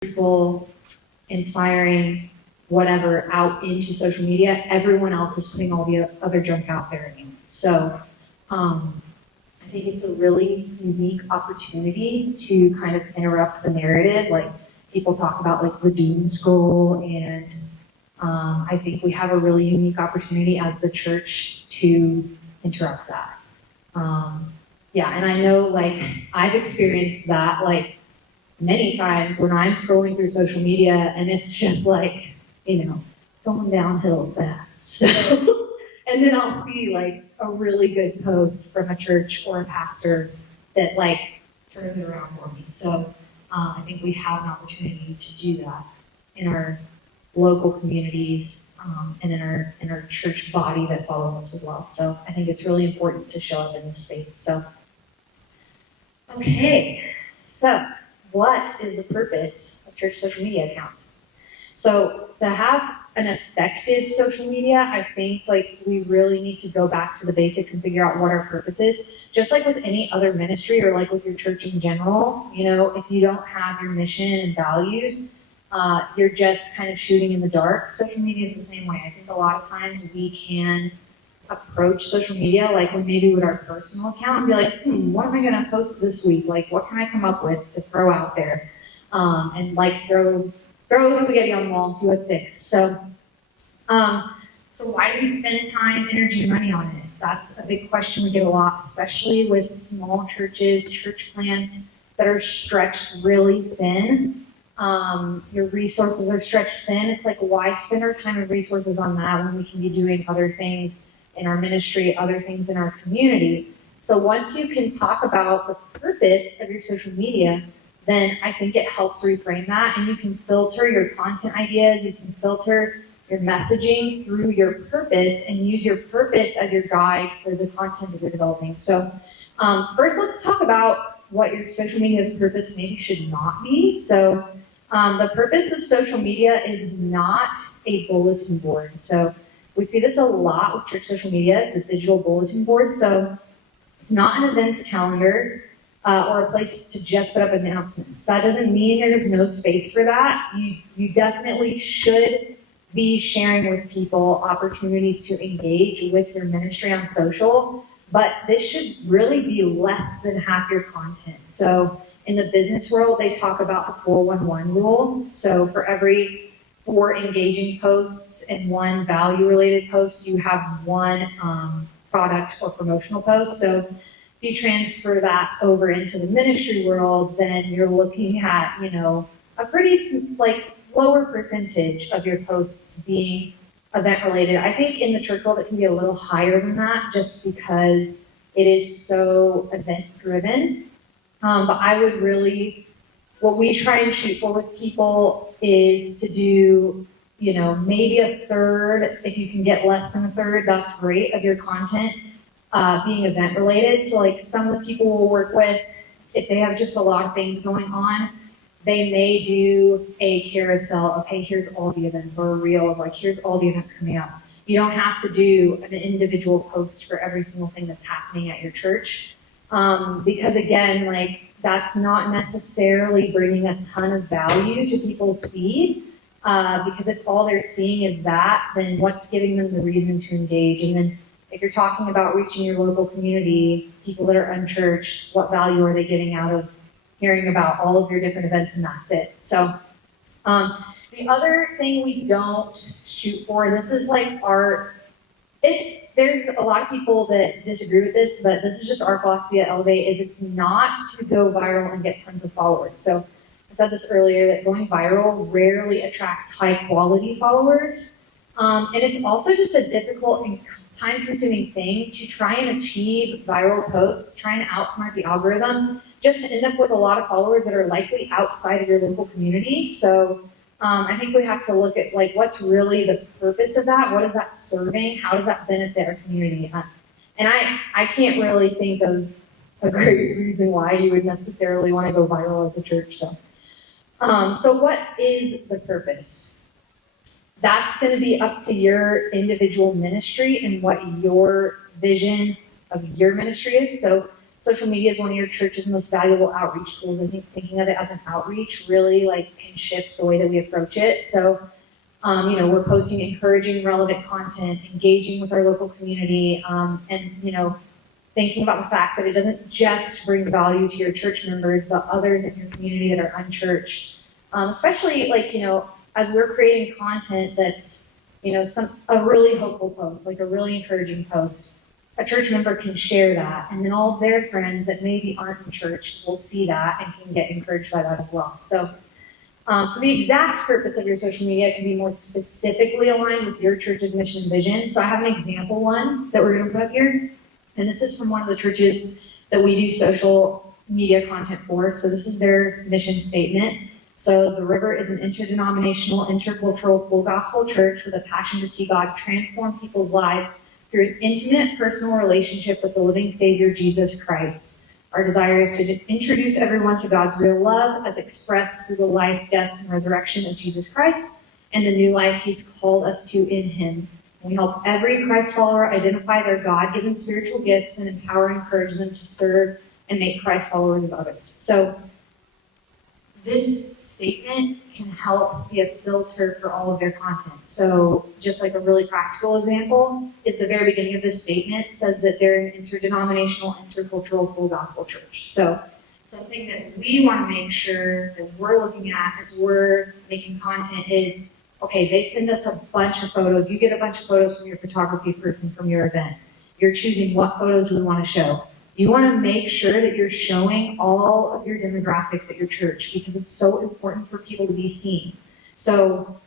truthful, inspiring, whatever out into social media, everyone else is putting all the other junk out there anyway. So I think it's a really unique opportunity to kind of interrupt the narrative. Like people talk about like the doom scroll, and I think we have a really unique opportunity as the church to interrupt that. Yeah, and I know like I've experienced that like many times when I'm scrolling through social media and it's just like, going downhill fast. So, and then I'll see like a really good post from a church or a pastor that like turns it around for me. So I think we have an opportunity to do that in our local communities and in our church body that follows us as well. So I think it's really important to show up in this space. So, okay, so what is the purpose of church social media accounts? So to have an effective social media, I think like we really need to go back to the basics and figure out what our purpose is. Just like with any other ministry or like with your church in general, if you don't have your mission and values, you're just kind of shooting in the dark. Social media is the same way. I think a lot of times we can approach social media like we maybe with our personal account and be like, what am I going to post this week? Like, what can I come up with to throw out there? And like throw spaghetti on the wall and see what sticks. So why do we spend time, energy, money on it? That's a big question we get a lot, especially with small churches, church plants that are stretched really thin. Your resources are stretched thin. It's like, why spend our time and resources on that when we can be doing other things in our ministry, other things in our community? So once you can talk about the purpose of your social media, then I think it helps reframe that, and you can filter your content ideas, you can filter your messaging through your purpose and use your purpose as your guide for the content that you're developing. So first let's talk about what your social media's purpose maybe should not be. So the purpose of social media is not a bulletin board. So we see this a lot with church social media, is the digital bulletin board. So it's not an events calendar or a place to just put up announcements. That doesn't mean there's no space for that. You definitely should be sharing with people opportunities to engage with your ministry on social, but this should really be less than half your content. So in the business world, they talk about the 4-1-1 rule. So for every 4 engaging posts and 1 value-related post, you have 1 product or promotional post. So if you transfer that over into the ministry world, then you're looking at, a pretty lower percentage of your posts being event-related. I think in the church world, it can be a little higher than that just because it is so event-driven. But I would really, what we try and shoot for with people is to do, maybe a third. If you can get less than a third, that's great, of your content being event related. So like some of the people we'll work with, if they have just a lot of things going on, they may do a carousel of, hey, here's all the events, or a reel of like, here's all the events coming up. You don't have to do an individual post for every single thing that's happening at your church. Because again, like that's not necessarily bringing a ton of value to people's feed. Because if all they're seeing is that, then what's giving them the reason to engage? And then if you're talking about reaching your local community, people that are unchurched, what value are they getting out of hearing about all of your different events, and that's it. So the other thing we don't shoot for, and this is like there's a lot of people that disagree with this, but this is just our philosophy at Elevate, is it's not to go viral and get tons of followers. So I said this earlier, that going viral rarely attracts high quality followers. And it's also just a difficult and time-consuming thing to try and achieve viral posts, try and outsmart the algorithm, just to end up with a lot of followers that are likely outside of your local community. So I think we have to look at like what's really the purpose of that. What is that serving? How does that benefit our community? And I can't really think of a great reason why you would necessarily want to go viral as a church. So what is the purpose? That's going to be up to your individual ministry and what your vision of your ministry is. So social media is one of your church's most valuable outreach tools. I think thinking of it as an outreach really like can shift the way that we approach it. So, we're posting encouraging, relevant content, engaging with our local community, and, thinking about the fact that it doesn't just bring value to your church members, but others in your community that are unchurched. Especially like, as we're creating content that's, a really hopeful post, like a really encouraging post, a church member can share that, and then all of their friends that maybe aren't in church will see that and can get encouraged by that as well. So the exact purpose of your social media can be more specifically aligned with your church's mission and vision. So I have an example one that we're going to put up here. And this is from one of the churches that we do social media content for. So this is their mission statement. So the River is an interdenominational, intercultural, full gospel church with a passion to see God transform people's lives through an intimate, personal relationship with the living Savior, Jesus Christ. Our desire is to introduce everyone to God's real love as expressed through the life, death, and resurrection of Jesus Christ and the new life He's called us to in Him. We help every Christ follower identify their God-given spiritual gifts and empower and encourage them to serve and make Christ followers of others. So this statement can help be a filter for all of their content. So just like a really practical example is the very beginning of this statement says that they're an interdenominational, intercultural, full gospel church. So something that we want to make sure that we're looking at as we're making content is, okay, they send us a bunch of photos. You get a bunch of photos from your photography person from your event. You're choosing what photos we want to show. You want to make sure that you're showing all of your demographics at your church because it's so important for people to be seen. So,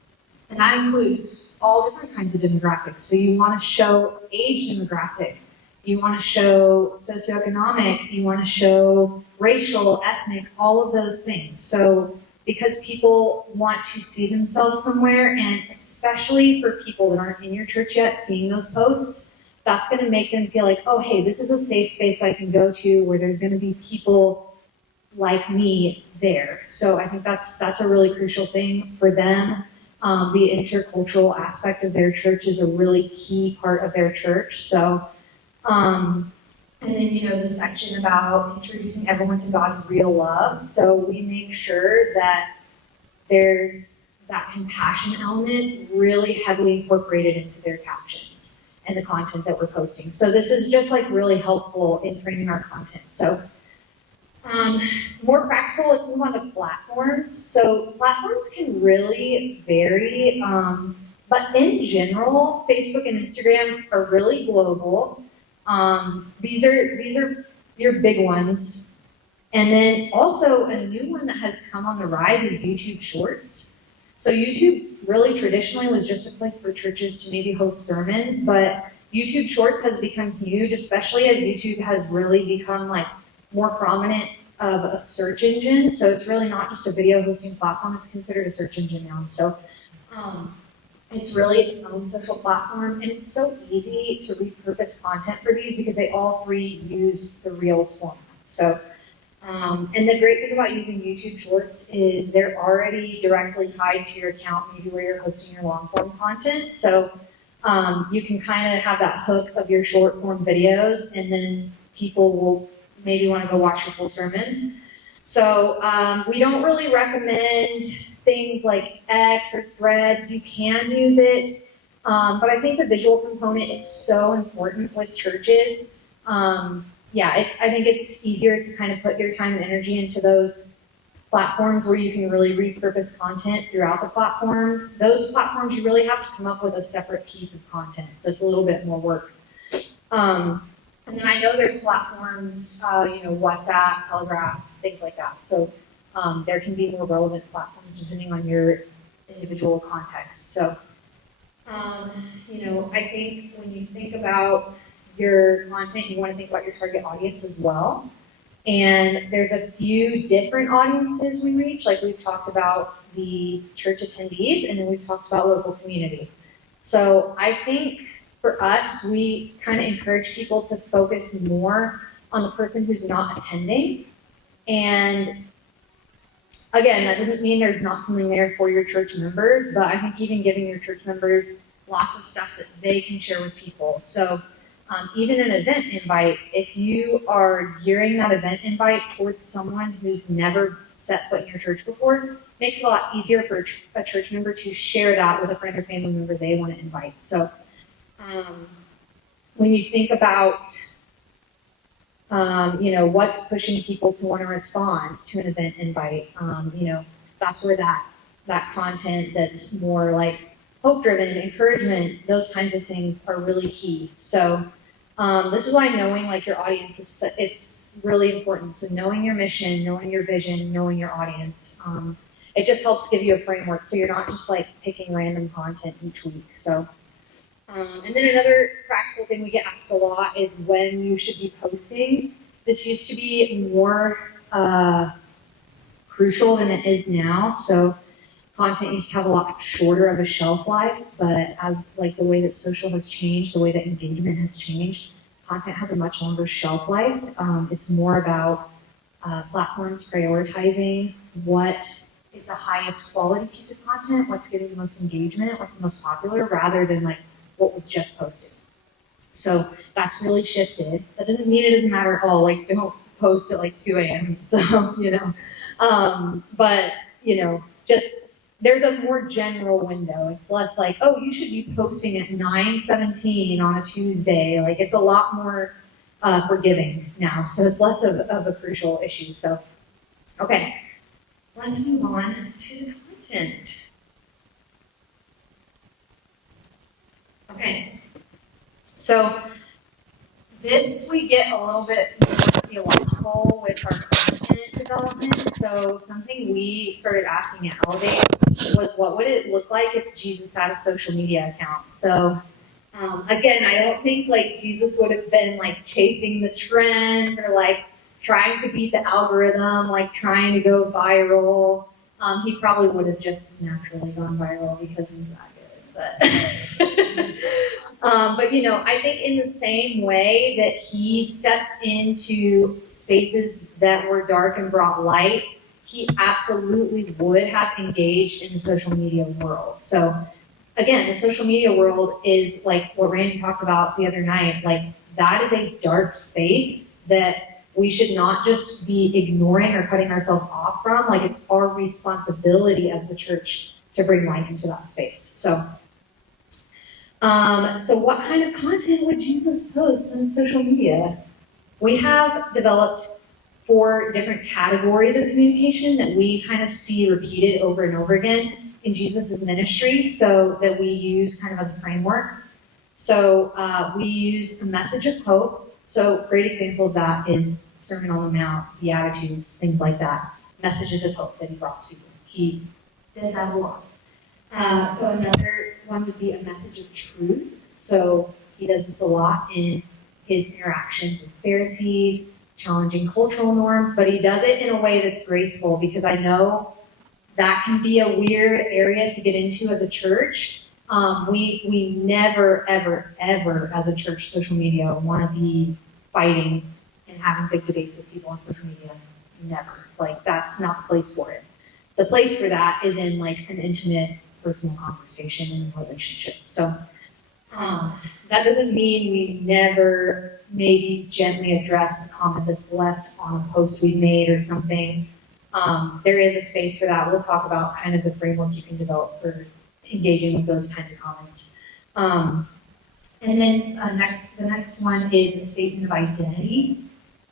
and that includes all different kinds of demographics. So you want to show age demographic. You want to show socioeconomic. You want to show racial, ethnic, all of those things. So because people want to see themselves somewhere, and especially for people that aren't in your church yet, seeing those posts, that's going to make them feel like, oh, hey, this is a safe space I can go to where there's going to be people like me there. So I think that's a really crucial thing for them. The intercultural aspect of their church is a really key part of their church. So, and then, the section about introducing everyone to God's real love. So we make sure that there's that compassion element really heavily incorporated into their captions and the content that we're posting. So this is just like really helpful in framing our content. So more practical, let's move on to platforms. So platforms can really vary, but in general, Facebook and Instagram are really global. These are your big ones. And then also a new one that has come on the rise is YouTube Shorts. So YouTube really traditionally was just a place for churches to maybe host sermons, but YouTube Shorts has become huge, especially as YouTube has really become like more prominent of a search engine. So it's really not just a video hosting platform, it's considered a search engine now. So it's really its own social platform, and it's so easy to repurpose content for these because they all three use the Reels format. So and the great thing about using YouTube Shorts is they're already directly tied to your account, maybe where you're hosting your long form content. So you can kind of have that hook of your short form videos, and then people will maybe want to go watch your full sermons. So we don't really recommend things like X or Threads. You can use it, but I think the visual component is so important with churches. I think it's easier to kind of put your time and energy into those platforms where you can really repurpose content throughout the platforms. Those platforms, you really have to come up with a separate piece of content, so it's a little bit more work. And then I know there's platforms, WhatsApp, Telegram, things like that. So there can be more relevant platforms depending on your individual context. So, I think when you think about your content, you want to think about your target audience as well. And there's a few different audiences we reach, like we've talked about the church attendees, and then we've talked about local community. So I think for us, we kind of encourage people to focus more on the person who's not attending. And again, that doesn't mean there's not something there for your church members, but I think even giving your church members lots of stuff that they can share with people. So Even an event invite, if you are gearing that event invite towards someone who's never set foot in your church before, makes it a lot easier for a church member to share that with a friend or family member they want to invite. So when you think about, what's pushing people to want to respond to an event invite, that's where that content that's more like hope-driven, encouragement, those kinds of things are really key. So this is why knowing like your audience it's really important. So knowing your mission, knowing your vision, knowing your audience, it just helps give you a framework. So you're not just like picking random content each week. So, and then another practical thing we get asked a lot is when you should be posting. This used to be more crucial than it is now. So content used to have a lot shorter of a shelf life, but as like the way that social has changed, the way that engagement has changed, content has a much longer shelf life. It's more about platforms prioritizing what is the highest quality piece of content, what's getting the most engagement, what's the most popular, rather than like what was just posted. So that's really shifted. That doesn't mean it doesn't matter at all. Like don't post at like 2 a.m. So, but just there's a more general window. It's less like, oh, you should be posting at 9:17 on a Tuesday. Like it's a lot more forgiving now. So it's less of a crucial issue. So, okay, let's move on to the content. Okay, so this we get a little bit more theological with our content development. So something we started asking at Elevate was what would it look like if Jesus had a social media account? So again, I don't think like Jesus would have been like chasing the trends or like trying to beat the algorithm, like trying to go viral. He probably would have just naturally gone viral because he's that good. But I think in the same way that he stepped into spaces that were dark and brought light, he absolutely would have engaged in the social media world. So again, the social media world is like what Randy talked about the other night, like that is a dark space that we should not just be ignoring or cutting ourselves off from. Like it's our responsibility as the church to bring light into that space. So what kind of content would Jesus post on social media? We have developed 4 different categories of communication that we kind of see repeated over and over again in Jesus' ministry, so that we use kind of as a framework. So we use a message of hope. So a great example of that is Sermon on the Mount, Beatitudes, things like that. Messages of hope that he brought to people. He did that a lot. So another one would be a message of truth. So he does this a lot in his interactions with Pharisees, challenging cultural norms, but he does it in a way that's graceful, because I know that can be a weird area to get into as a church. We never, ever, ever as a church social media want to be fighting and having big debates with people on social media. Never. Like that's not the place for it. The place for that is in like an intimate personal conversation and relationship. So that doesn't mean we never maybe gently address a comment that's left on a post we made or something. There is a space for that. We'll talk about kind of the framework you can develop for engaging with those kinds of comments. And then the next one is a statement of identity.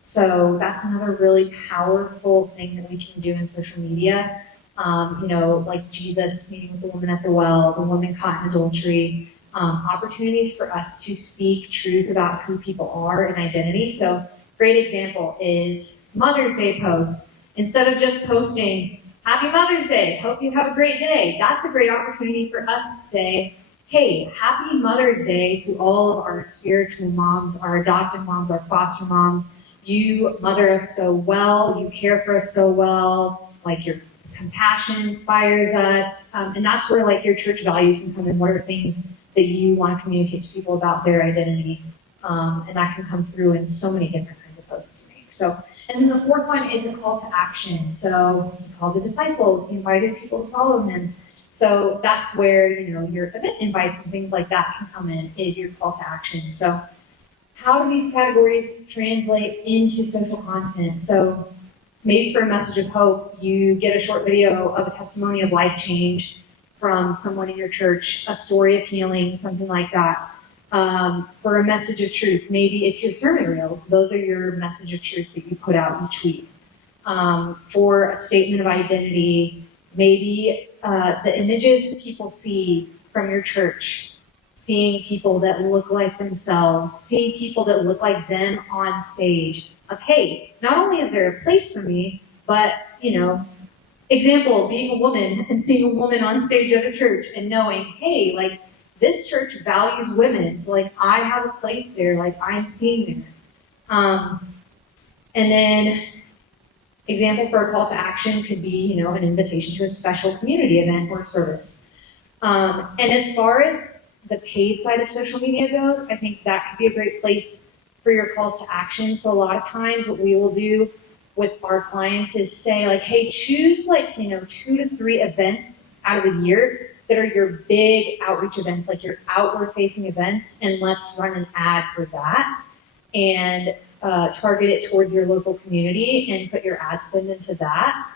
So that's another really powerful thing that we can do in social media. Like Jesus meeting with the woman at the well, the woman caught in adultery, opportunities for us to speak truth about who people are and identity. So great example is Mother's Day post. Instead of just posting, Happy Mother's Day, hope you have a great day. That's a great opportunity for us to say, hey, Happy Mother's Day to all of our spiritual moms, our adopted moms, our foster moms. You mother us so well, you care for us so well, like your compassion inspires us, and that's where like your church values can come in. What are things that you want to communicate to people about their identity? And that can come through in so many different kinds of posts to make. So, and then the 4th one is a call to action. So he called the disciples, he invited people to follow him. So that's where your event invites and things like that can come in, is your call to action. So how do these categories translate into social content? So maybe for a message of hope, you get a short video of a testimony of life change from someone in your church, a story of healing, something like that. For a message of truth, maybe it's your sermon reels. Those are your message of truth that you put out each week. For a statement of identity, maybe the images people see from your church, seeing people that look like themselves, seeing people that look like them on stage, of, hey, not only is there a place for me, but, example, being a woman and seeing a woman on stage at a church and knowing, hey, like, this church values women, so, like, I have a place there, like, I'm seeing there. And then, example for a call to action could be, an invitation to a special community event or service. And as far as the paid side of social media goes, I think that could be a great place for your calls to action. So a lot of times what we will do with our clients is say, like, hey, choose 2 to 3 events out of the year that are your big outreach events, like your outward facing events, and let's run an ad for that and target it towards your local community and put your ad spend into that.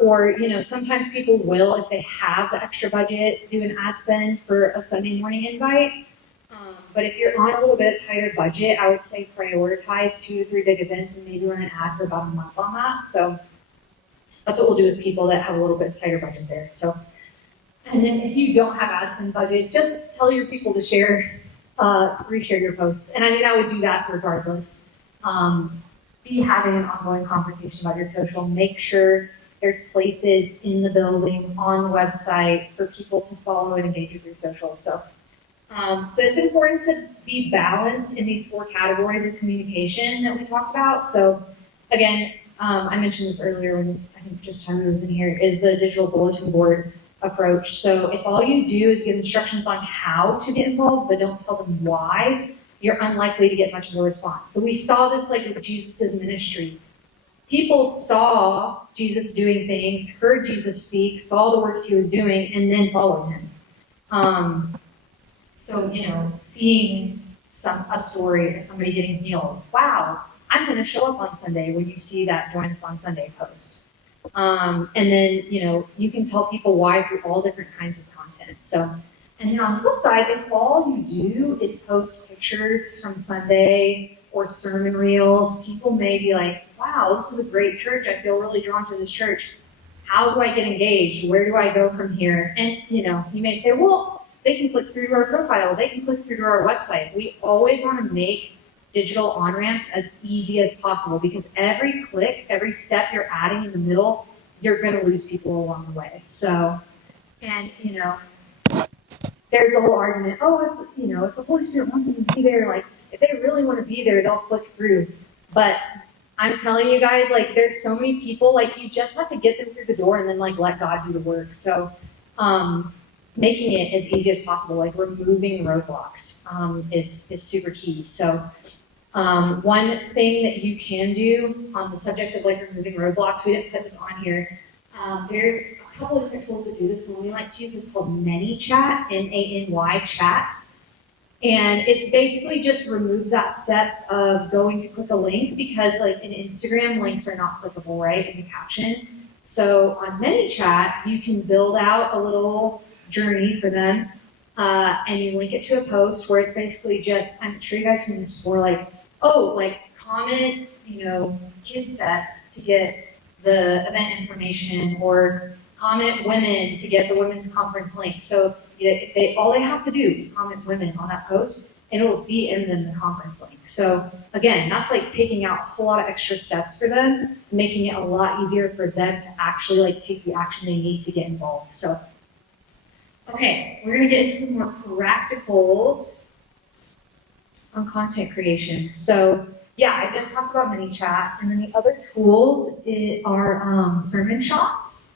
Or sometimes people will, if they have the extra budget, do an ad spend for a Sunday morning invite. But if you're on a little bit tighter budget, I would say prioritize 2 to 3 big events and maybe run an ad for about a month on that. So that's what we'll do with people that have a little bit tighter budget there. So, and then if you don't have ad spend budget, just tell your people to share, reshare your posts. And I would do that regardless. Be having an ongoing conversation about your social. Make sure there's places in the building, on the website, for people to follow and engage with your social. So it's important to be balanced in these 4 categories of communication that we talked about. So again, I mentioned this earlier when I think just Tyler was in here, is the digital bulletin board approach. So if all you do is give instructions on how to get involved, but don't tell them why, you're unlikely to get much of a response. So we saw this with Jesus' ministry. People saw Jesus doing things, heard Jesus speak, saw the works he was doing, and then followed him. So, seeing a story of somebody getting healed. Wow, I'm going to show up on Sunday when you see that Join Us on Sunday post. And then, you can tell people why through all different kinds of content. So, and then on the flip side, if all you do is post pictures from Sunday or sermon reels, people may be like, wow, this is a great church. I feel really drawn to this church. How do I get engaged? Where do I go from here? And, you may say, well, they can click through our profile. They can click through our website. We always want to make digital on-ramps as easy as possible because every click, every step you're adding in the middle, you're going to lose people along the way. So, and, there's a whole argument, if the Holy Spirit wants them to be there, if they really want to be there, they'll click through. But I'm telling you guys, there's so many people, you just have to get them through the door and then, let God do the work. So, making it as easy as possible, removing roadblocks, is super key. So, one thing that you can do on the subject of, removing roadblocks, we didn't put this on here. There's a couple of different tools that do this. The one we like to use is called ManyChat, M-A-N-Y chat. And it's basically just removes that step of going to click a link because in Instagram, links are not clickable, right, in the caption. So on ManyChat, you can build out a little journey for them and you link it to a post where it's basically just, I'm sure you guys seen this before, comment, kids fest to get the event information, or comment women to get the women's conference link. So all they have to do is comment women on that post, and it'll DM them the conference link. So again, that's taking out a whole lot of extra steps for them, making it a lot easier for them to actually take the action they need to get involved. So, okay, we're gonna get into some more practicals on content creation. So yeah, I just talked about ManyChat, and then the other tools are Sermon Shots.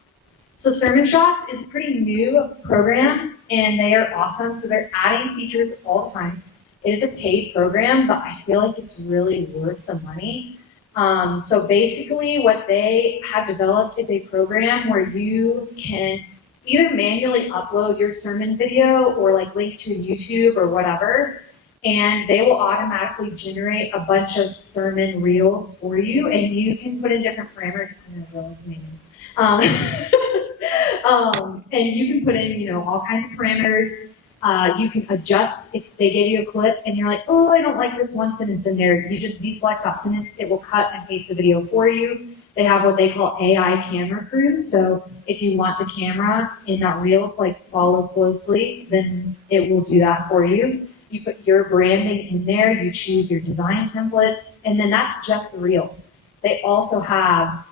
So Sermon Shots is a pretty new program, and they are awesome. So they're adding features all the time. It is a paid program, but I feel like it's really worth the money. So basically what they have developed is a program where you can either manually upload your sermon video or link to YouTube or whatever. and they will automatically generate a bunch of sermon reels for you, and you can put in different parameters. Um, and you can put in, all kinds of parameters. You can adjust if they gave you a clip and you're like, oh, I don't like this one sentence in there. You just deselect that sentence. It will cut and paste the video for you. They have what they call AI camera crew. So if you want the camera in that reel to follow closely, then it will do that for you. You put your branding in there. You choose your design templates, and then that's just the reels. They also have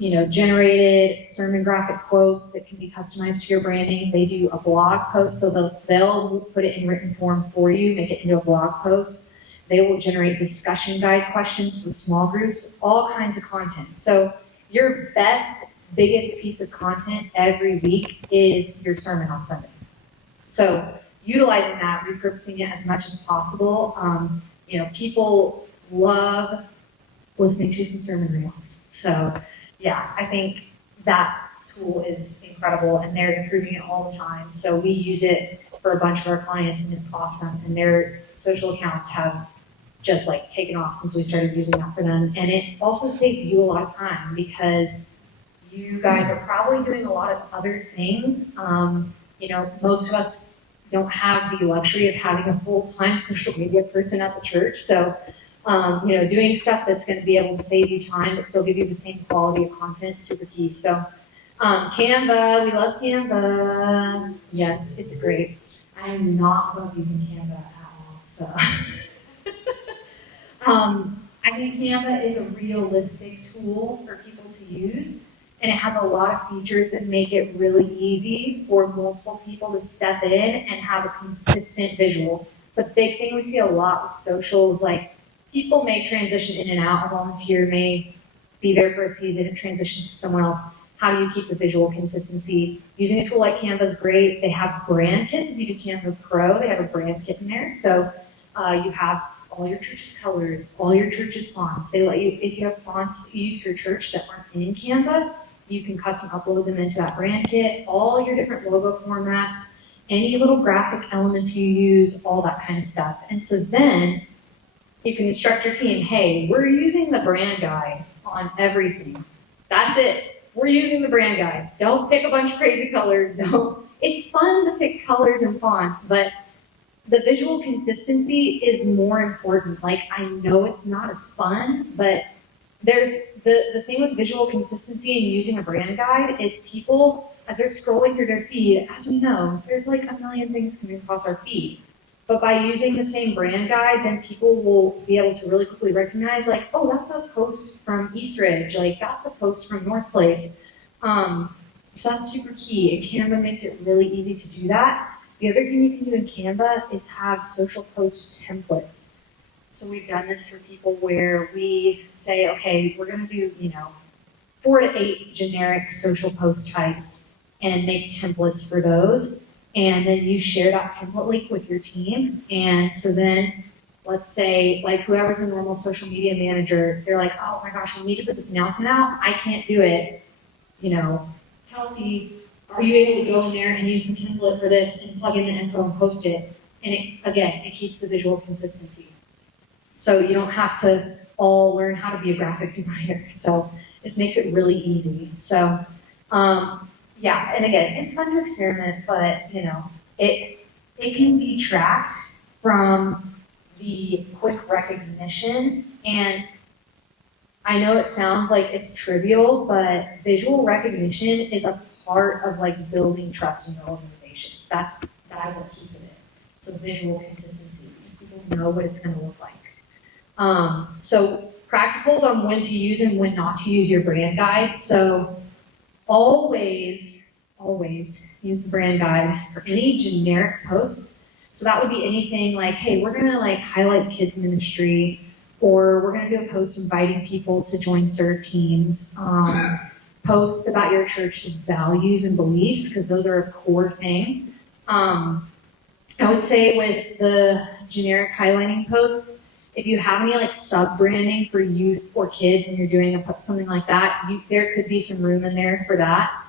generated sermon graphic quotes that can be customized to your branding. They do a blog post, so they'll put it in written form for you, make it into a blog post. They will generate discussion guide questions for small groups, all kinds of content. So your biggest piece of content every week is your sermon on Sunday. So utilizing that, repurposing it as much as possible. People love listening to some sermon reels. So yeah, I think that tool is incredible, and they're improving it all the time. So we use it for a bunch of our clients, and it's awesome. And their social accounts have just taken off since we started using that for them. And it also saves you a lot of time because you guys are probably doing a lot of other things. Most of us don't have the luxury of having a full-time social media person at the church. So doing stuff that's going to be able to save you time but still give you the same quality of content is super key. So Canva, we love Canva. Yes, it's great. I am not above using Canva at all. So I think Canva is a realistic tool for people to use, and it has a lot of features that make it really easy for multiple people to step in and have a consistent visual. It's a big thing we see a lot with socials, people may transition in and out. A volunteer may be there for a season and transition to someone else. How do you keep the visual consistency? Using a tool like Canva is great. They have brand kits. If you do Canva Pro, they have a brand kit in there. So you have all your church's colors, all your church's fonts. They let you, if you have fonts you use for your church that aren't in Canva, you can custom upload them into that brand kit. All your different logo formats, any little graphic elements you use, all that kind of stuff. And so then you can instruct your team, hey, we're using the brand guide on everything. That's it. We're using the brand guide. Don't pick a bunch of crazy colors. It's fun to pick colors and fonts, but the visual consistency is more important. I know it's not as fun, but there's the thing with visual consistency and using a brand guide is people, as they're scrolling through their feed, as we know, there's a million things coming across our feed. But by using the same brand guide, then people will be able to really quickly recognize, oh, that's a post from Eastridge, that's a post from North Place. So that's super key, and Canva makes it really easy to do that. The other thing you can do in Canva is have social post templates. So we've done this for people where we say, okay, we're going to do, 4 to 8 generic social post types and make templates for those. And then you share that template link with your team. And so then, let's say, whoever's a normal social media manager, they're like, oh my gosh, we need to put this announcement out. I can't do it. Kelsey, are you able to go in there and use the template for this and plug in the info and post it? And it keeps the visual consistency. So you don't have to all learn how to be a graphic designer. So it makes it really easy. So, yeah, and again, it's fun to experiment, but it can be tracked from the quick recognition. And I know it sounds like it's trivial, but visual recognition is a part of building trust in your organization. That is a piece of it. So visual consistency, because people know what it's going to look like. So practicals on when to use and when not to use your brand guide. So always use the brand guide for any generic posts. So that would be anything hey, we're going to highlight kids ministry, or we're going to do a post inviting people to join serve teams, posts about your church's values and beliefs, because those are a core thing. I would say with the generic highlighting posts, if you have any sub-branding for youth or kids and you're doing something like that, there could be some room in there for that.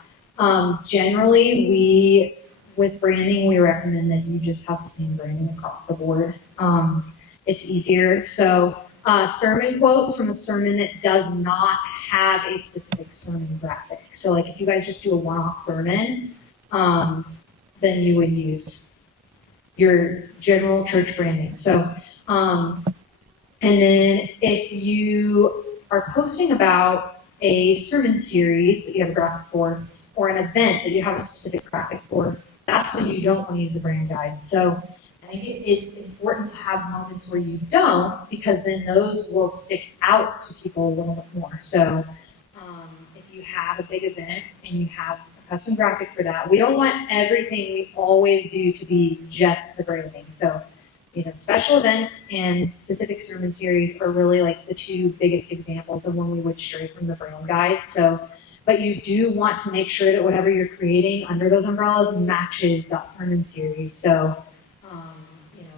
Generally, we with branding, we recommend that you just have the same branding across the board. It's easier. So sermon quotes from a sermon that does not have a specific sermon graphic. So like if you guys just do a one-off sermon, then you would use your general church branding. So, and then if you are posting about a sermon series that you have a graphic for, or an event that you have a specific graphic for, that's when you don't want to use a brand guide. So I think it is important to have moments where you don't, because then those will stick out to people a little bit more. So if you have a big event and you have a custom graphic for that, we don't want everything we always do to be just the branding. So, special events and specific sermon series are really like the two biggest examples of when we would stray from the brand guide. So, but you do want to make sure that whatever you're creating under those umbrellas matches that sermon series. So,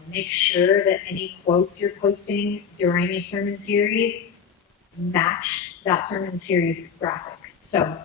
make sure that any quotes you're posting during a sermon series match that sermon series graphic. So,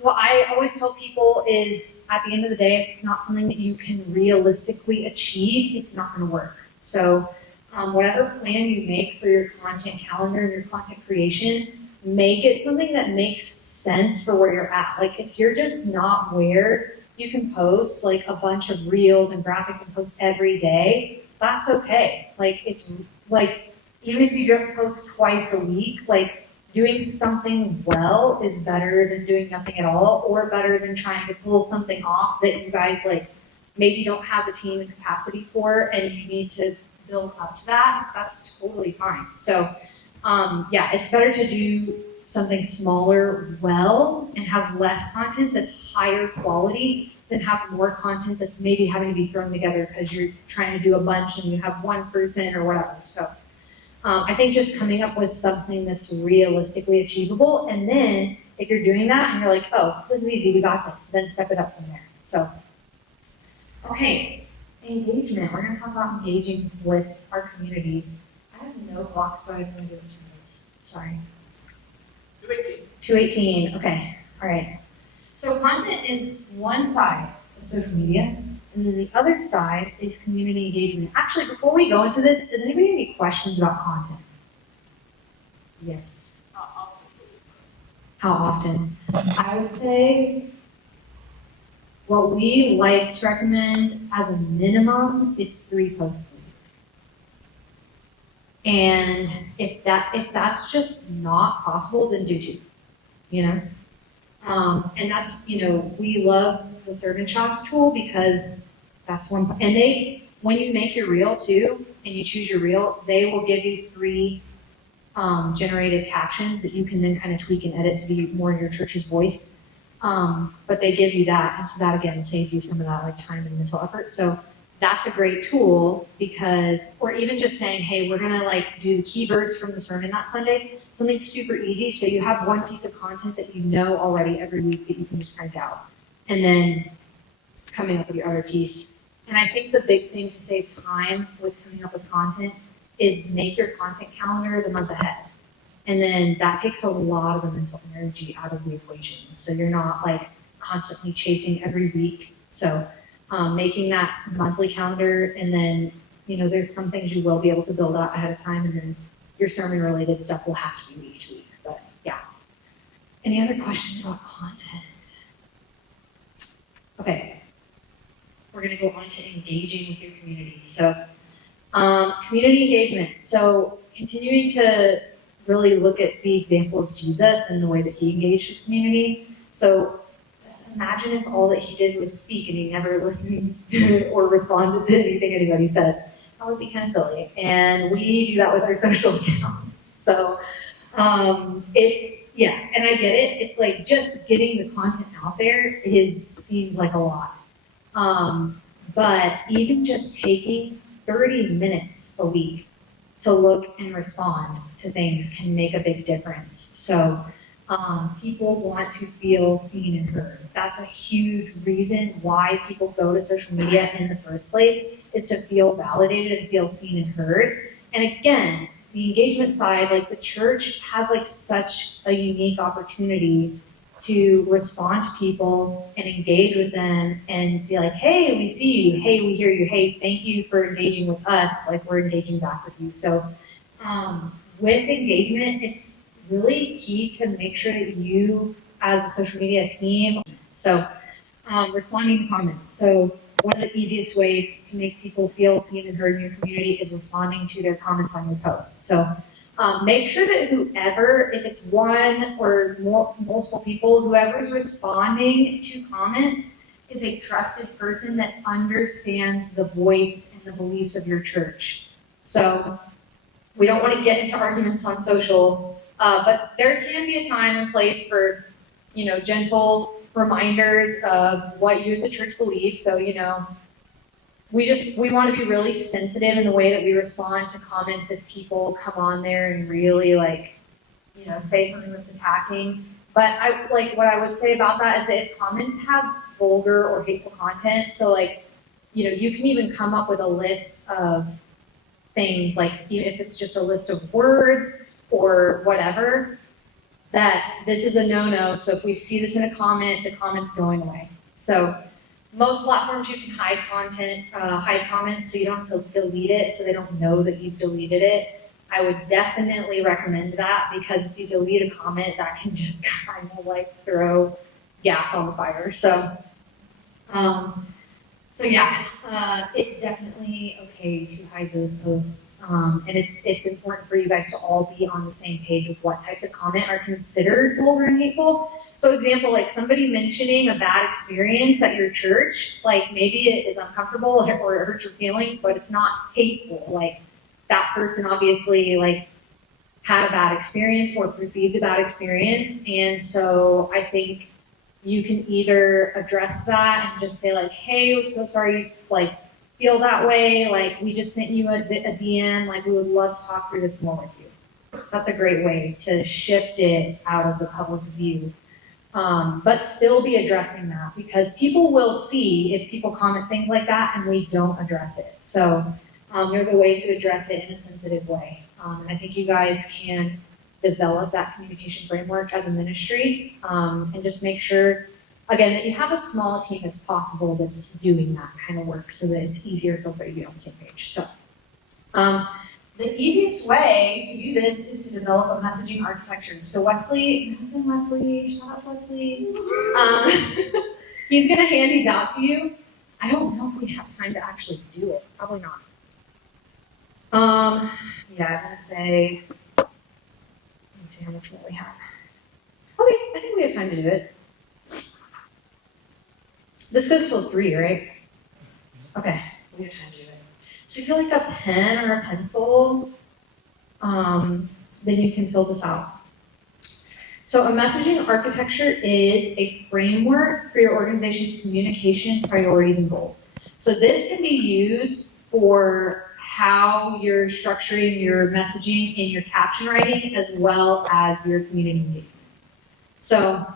what I always tell people is, at the end of the day, if it's not something that you can realistically achieve, it's not going to work. So, whatever plan you make for your content calendar and your content creation, make it something that makes sense for where you're at. Like, if you're just not where you can post like a bunch of reels and graphics and post every day, that's okay. Like, it's like, even if you just post twice a week, like, doing something well is better than doing nothing at all, or better than trying to pull something off that you guys like maybe don't have the team and capacity for, and you need to build up to that. That's totally fine. So yeah, it's better to do something smaller well and have less content that's higher quality than have more content that's maybe having to be thrown together because you're trying to do a bunch and you have one person or whatever. So I think just coming up with something that's realistically achievable, and then if you're doing that and you're like, oh, this is easy, we got this, then step it up from there. So, okay, engagement. We're going to talk about engaging with our communities. I have no clock, so I'm going to do this from this. Sorry. 218. 218, okay, all right. So content is one side of social media, and then the other side is community engagement. Actually, before we go into this, does anybody have any questions about content? Yes. How often? I would say what we like to recommend as a minimum is 3 posts a week. And if that's just not possible, then do 2. And that's, we love the servant shots tool because that's one, and when you make your reel too, and you choose your reel, they will give you 3 generated captions that you can then kind of tweak and edit to be more your church's voice. But they give you that, and so that again saves you some of that like time and mental effort. So that's a great tool because, or even just saying, hey, we're gonna like do the key verse from the sermon that Sunday, something super easy. So you have one piece of content that you know already every week that you can just print out, and then coming up with your other piece. And I think the big thing to save time with coming up with content is make your content calendar the month ahead. And then that takes a lot of the mental energy out of the equation. So you're not like constantly chasing every week. So making that monthly calendar, and then, there's some things you will be able to build out ahead of time, and then your sermon related stuff will have to be each week. But yeah. Any other questions about content? Okay. We're going to go on to engaging with your community. So community engagement. So continuing to really look at the example of Jesus and the way that he engaged his community. So imagine if all that he did was speak and he never listened to or responded to anything anybody said. That would be kind of silly. And we do that with our social accounts. So and I get it. It's like just getting the content out there seems like a lot. But even just taking 30 minutes a week to look and respond to things can make a big difference. So people want to feel seen and heard. That's a huge reason why people go to social media in the first place, is to feel validated and feel seen and heard. And again, the engagement side, like the church has like such a unique opportunity to respond to people and engage with them and be like, hey, we see you, hey, we hear you, hey, thank you for engaging with us, like we're engaging back with you. So with engagement, it's really key to make sure that you, as a social media team, so responding to comments. So one of the easiest ways to make people feel seen and heard in your community is responding to their comments on your post. So make sure that whoever, if it's one or multiple people, whoever's responding to comments is a trusted person that understands the voice and the beliefs of your church. So we don't want to get into arguments on social, but there can be a time and place for, gentle reminders of what you as a church believe. So, we want to be really sensitive in the way that we respond to comments if people come on there and really say something that's attacking. But what I would say about that is that if comments have vulgar or hateful content, so you can even come up with a list of things, like even if it's just a list of words or whatever, that this is a no-no. So if we see this in a comment, the comment's going away. So most platforms you can hide comments, so you don't have to delete it, so they don't know that you've deleted it. I would definitely recommend that, because if you delete a comment, that can just kind of throw gas on the fire. So it's definitely okay to hide those posts, and it's important for you guys to all be on the same page with what types of comment are considered vulgar and hateful. So example, somebody mentioning a bad experience at your church, maybe it is uncomfortable or it hurts your feelings, but it's not hateful. That person obviously had a bad experience or perceived a bad experience, and so I think you can either address that and just say hey, we're so sorry you feel that way, we just sent you a DM, we would love to talk through this more with you. That's a great way to shift it out of the public view. But still be addressing that, because people will see if people comment things like that and we don't address it. So there's a way to address it in a sensitive way. And I think you guys can develop that communication framework as a ministry, and just make sure, again, that you have a small team as possible that's doing that kind of work, so that it's easier for everybody to be on the same page. So the easiest way to do this is to develop a messaging architecture. So Wesley, shout out Wesley. He's gonna hand these out to you. I don't know if we have time to actually do it. Probably not. I'm gonna say, let me see how much more we have. Okay, I think we have time to do it. This goes till 3, right? Okay, we have time to do it. So if you like a pen or a pencil, then you can fill this out. So a messaging architecture is a framework for your organization's communication priorities and goals. So this can be used for how you're structuring your messaging in your caption writing, as well as your community engagement. So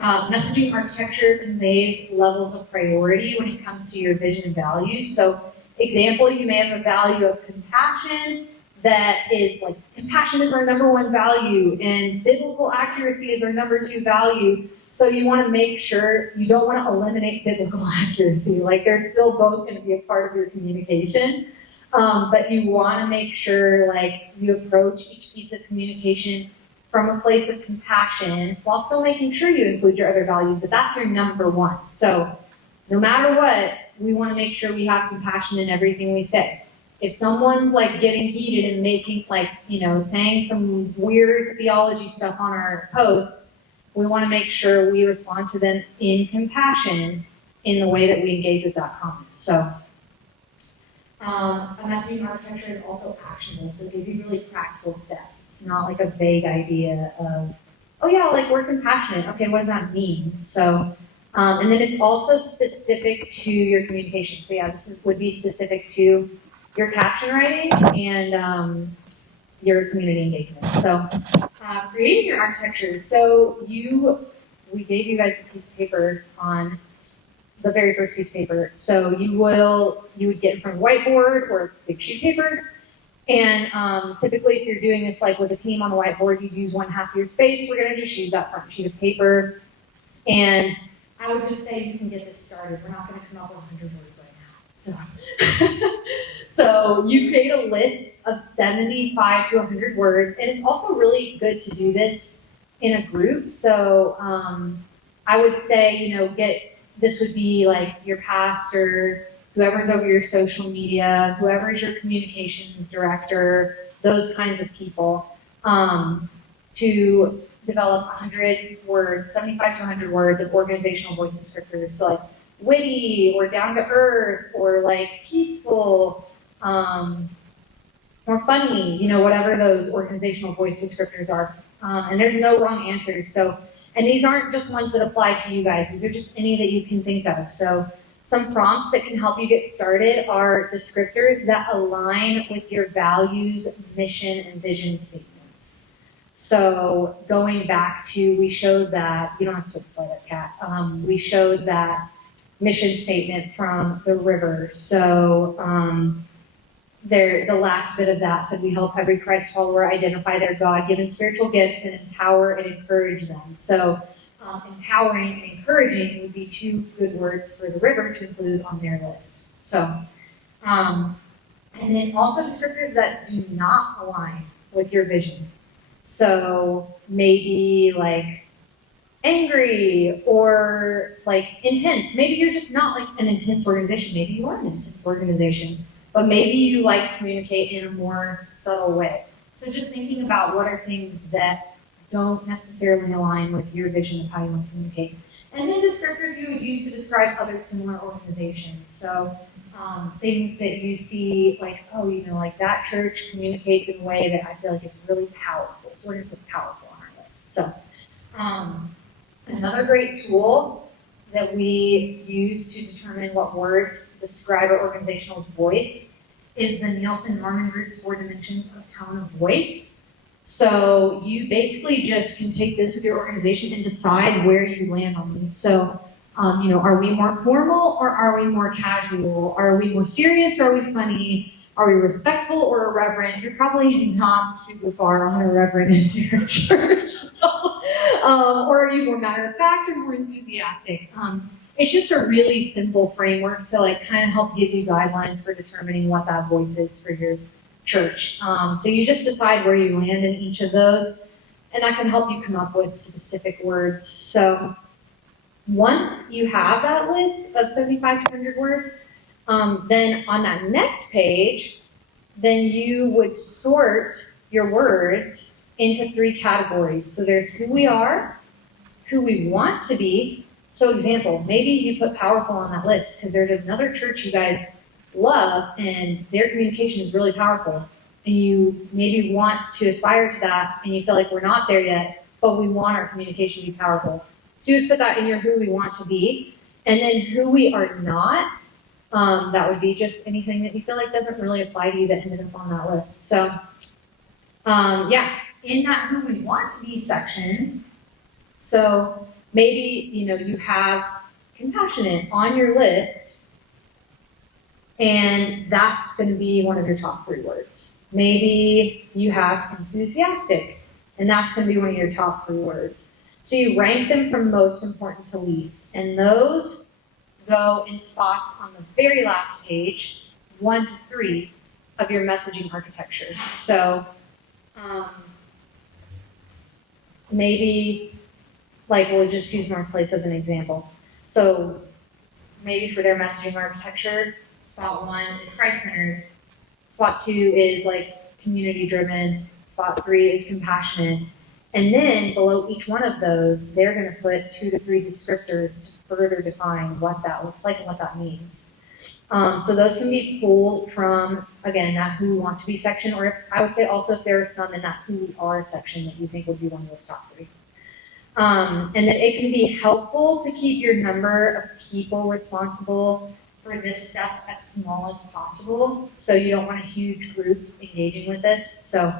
messaging architecture conveys levels of priority when it comes to your vision and values. So example, you may have a value of compassion that is compassion is our #1 value, and biblical accuracy is our #2 value. So you want to make sure you don't want to eliminate biblical accuracy. They're still both going to be a part of your communication. But you want to make sure you approach each piece of communication from a place of compassion, while still making sure you include your other values, but that's your #1. So no matter what, we want to make sure we have compassion in everything we say. If someone's getting heated and making saying some weird theology stuff on our posts, we want to make sure we respond to them in compassion in the way that we engage with that comment. So a messaging architecture is also actionable, so it gives you really practical steps. It's not a vague idea of, oh yeah, we're compassionate. Okay, what does that mean? So, and then it's also specific to your communication. So yeah, would be specific to your caption writing and your community engagement. So creating your architecture. So we gave you guys a piece of paper on the very first piece of paper. So you would get in front of a whiteboard or a big sheet of paper, And typically, if you're doing this like with a team on a whiteboard, you'd use 1/2 of your space. We're gonna just use that front sheet of paper. And I would just say you can get this started. We're not gonna come up with 100 words right now. So, so you create a list of 75 to 100 words, and it's also really good to do this in a group. So I would say, this would be like your pastor, whoever's over your social media, whoever is your communications director, those kinds of people, to develop 100 words, 75 to 100 words of organizational voice descriptors. So like witty or down to earth or like peaceful, or funny, whatever those organizational voice descriptors are. And there's no wrong answers. So, and these aren't just ones that apply to you guys. These are just any that you can think of. So some prompts that can help you get started are descriptors that align with your values, mission, and vision statements. So going back to, we showed that, you don't have to put the slide up, Kat. We showed that mission statement from the river. So the last bit of that said we help every Christ follower identify their God-given spiritual gifts and empower and encourage them. So empowering and encouraging would be two good words for the river to include on their list. So, and then also descriptors that do not align with your vision. So maybe like angry or like intense. Maybe you're just not like an intense organization. Maybe you are an intense organization. But maybe you like to communicate in a more subtle way. So just thinking about what are things that don't necessarily align with your vision of how you want to communicate. And then descriptors you would use to describe other similar organizations. So things that you see like, oh, like that church communicates in a way that I feel like is really powerful. So we're going to put powerful on our list. So another great tool that we use to determine what words describe our organizational's voice is the Nielsen-Norman Group's 4 dimensions of tone of voice. So you basically just can take this with your organization and decide where you land on these. So, are we more formal or are we more casual? Are we more serious or are we funny? Are we respectful or irreverent? You're probably not super far on irreverent in your church. Or are you more matter of fact or more enthusiastic? It's just a really simple framework to like kind of help give you guidelines for determining what that voice is for your church. So you just decide where you land in each of those, and that can help you come up with specific words. So once you have that list of 75 to 100 words, then on that next page, then you would sort your words into 3 categories. So there's who we are, who we want to be. So example, maybe you put powerful on that list because there's another church you guys love and their communication is really powerful. And you maybe want to aspire to that and you feel like we're not there yet, but we want our communication to be powerful. So you would put that in your who we want to be. And then who we are not, that would be just anything that you feel like doesn't really apply to you that ended up on that list. So in that who we want to be section, so maybe, you have compassionate on your list, and that's going to be one of your top 3 words. Maybe you have enthusiastic, and that's going to be one of your top 3 words. So you rank them from most important to least, and those go in spots on the very last page, 1 to 3 of your messaging architecture. So maybe, like, we'll just use North Place as an example. So maybe for their messaging architecture, spot 1 is Christ-centered. Spot 2 is like community-driven. Spot 3 is compassionate. And then below each one of those, they're going to put 2 to 3 descriptors to further define what that looks like and what that means. So those can be pulled from, again, that who we want to be section, or if, I would say also if there are some in that who we are section that you think would be one of those top 3. And then it can be helpful to keep your number of people responsible for this stuff as small as possible, so you don't want a huge group engaging with this. So,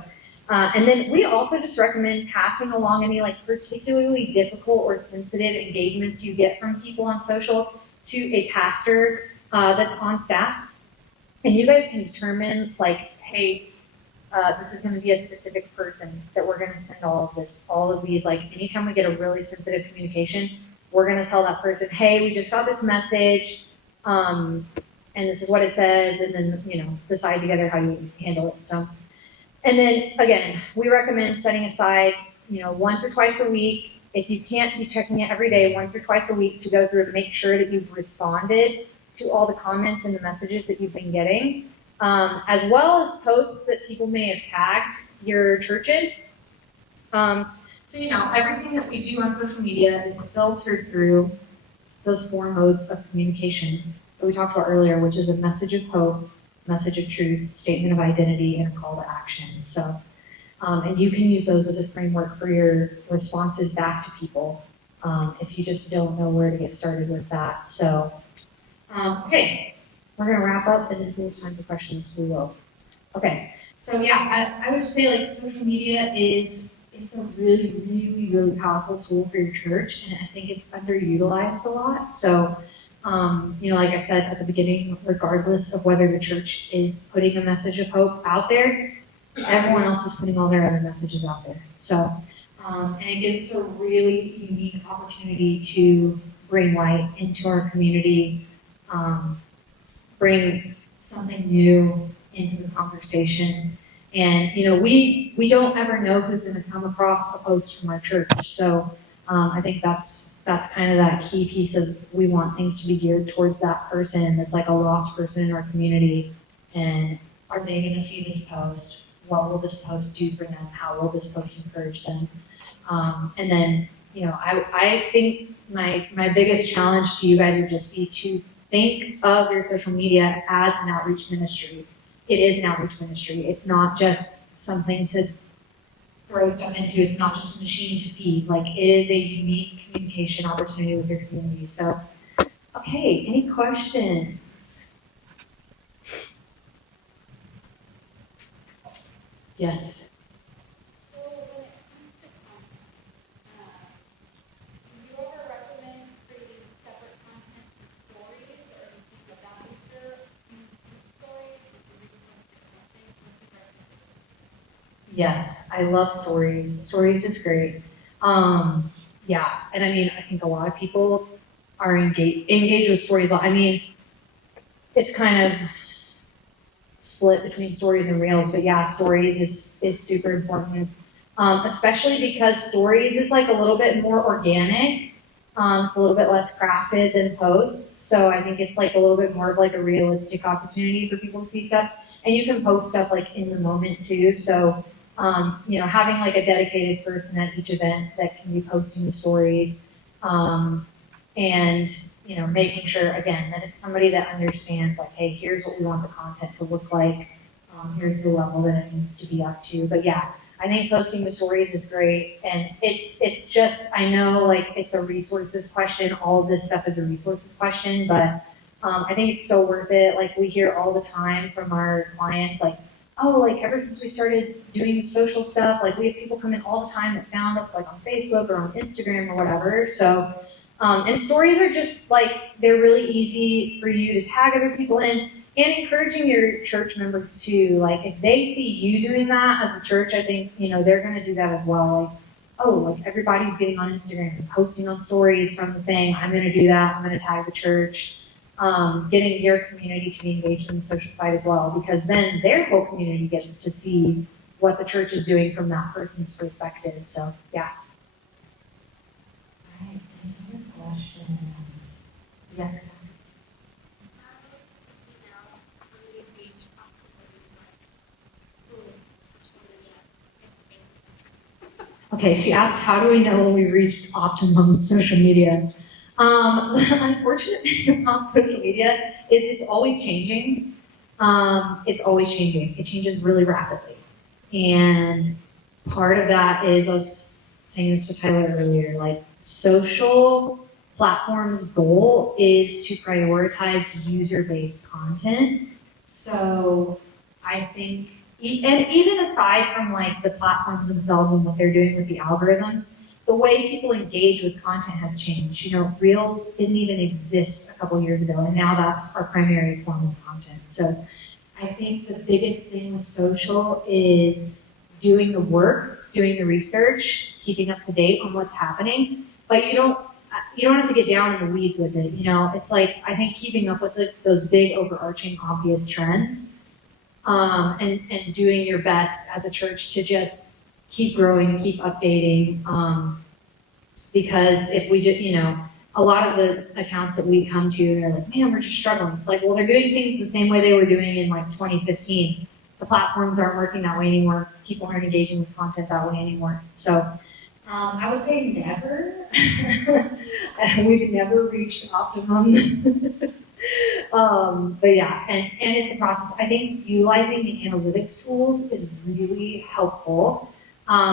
and then we also just recommend passing along any like particularly difficult or sensitive engagements you get from people on social to a pastor that's on staff. And you guys can determine like, hey, this is gonna be a specific person that we're gonna send all of these, like, anytime we get a really sensitive communication, we're gonna tell that person, hey, we just got this message, and this is what it says, and then, decide together how you handle it, so. And then, again, we recommend setting aside, once or twice a week. If you can't be checking it every day, once or twice a week to go through and make sure that you've responded to all the comments and the messages that you've been getting, as well as posts that people may have tagged your church in. So, everything that we do on social media is filtered through those 4 modes of communication that we talked about earlier, which is a message of hope, message of truth, statement of identity, and a call to action. So, and you can use those as a framework for your responses back to people if you just don't know where to get started with that. So, okay, we're gonna wrap up, and if we have time for questions, we will. Okay, so yeah, I would just say, like, social media it's a really, really, really powerful tool for your church, and I think it's underutilized a lot. So, like I said at the beginning, regardless of whether the church is putting a message of hope out there, everyone else is putting all their other messages out there. So, and it gives us a really unique opportunity to bring light into our community, bring something new into the conversation. And, we don't ever know who's going to come across a post from our church. So I think that's kind of that key piece of, we want things to be geared towards that person that's like a lost person in our community. And are they going to see this post? What will this post do for them? How will this post encourage them? And then, I think my biggest challenge to you guys would just be to think of your social media as an outreach ministry. It is an outreach ministry. It's not just something to throw stuff into. It's not just a machine to feed. Like, it is a unique communication opportunity with your community. So, okay, any questions? Yes. Yes, I love stories. Stories is great. Yeah, and I mean, I think a lot of people are engaged with stories. I mean, it's kind of split between stories and reels, but yeah, stories is super important. Especially because stories is like a little bit more organic. It's a little bit less crafted than posts, so I think it's like a little bit more of like a realistic opportunity for people to see stuff. And you can post stuff like in the moment too. So, having like a dedicated person at each event that can be posting the stories, and making sure again that it's somebody that understands, like, hey, here's what we want the content to look like. Here's the level that it needs to be up to. But yeah, I think posting the stories is great, and it's just, I know, like, it's a resources question. All of this stuff is a resources question, but I think it's so worth it. Like, we hear all the time from our clients, like, oh, like, ever since we started doing social stuff, like, we have people come in all the time that found us, like, on Facebook or on Instagram or whatever. So, and stories are just, like, they're really easy for you to tag other people in, and encouraging your church members too. Like, if they see you doing that as a church, I think, they're going to do that as well. Like, oh, like, everybody's getting on Instagram and posting on stories from the thing. I'm going to do that. I'm going to tag the church. Getting your community to be engaged in the social side as well, because then their whole community gets to see what the church is doing from that person's perspective. So, yeah. All right, any other questions? Yes. Okay, she asked, how do we know when we reached optimum social media? The unfortunate thing about social media is it's always changing. It's always changing. It changes really rapidly. And part of that is, I was saying this to Tyler earlier, like, social platforms' goal is to prioritize user-based content. So I think, and even aside from like the platforms themselves and what they're doing with the algorithms, the way people engage with content has changed. Reels didn't even exist a couple years ago, and now that's our primary form of content. So I think the biggest thing with social is doing the work, doing the research, keeping up to date on what's happening, but you don't have to get down in the weeds with it, you know? It's like, I think keeping up with those big overarching obvious trends, and doing your best as a church to just keep growing, keep updating, because if we just, a lot of the accounts that we come to, they're like, man, we're just struggling. It's like, well, they're doing things the same way they were doing in like 2015. The platforms aren't working that way anymore. People aren't engaging with content that way anymore. So I would say never. We've never reached optimum. But yeah, and it's a process. I think utilizing the analytics tools is really helpful,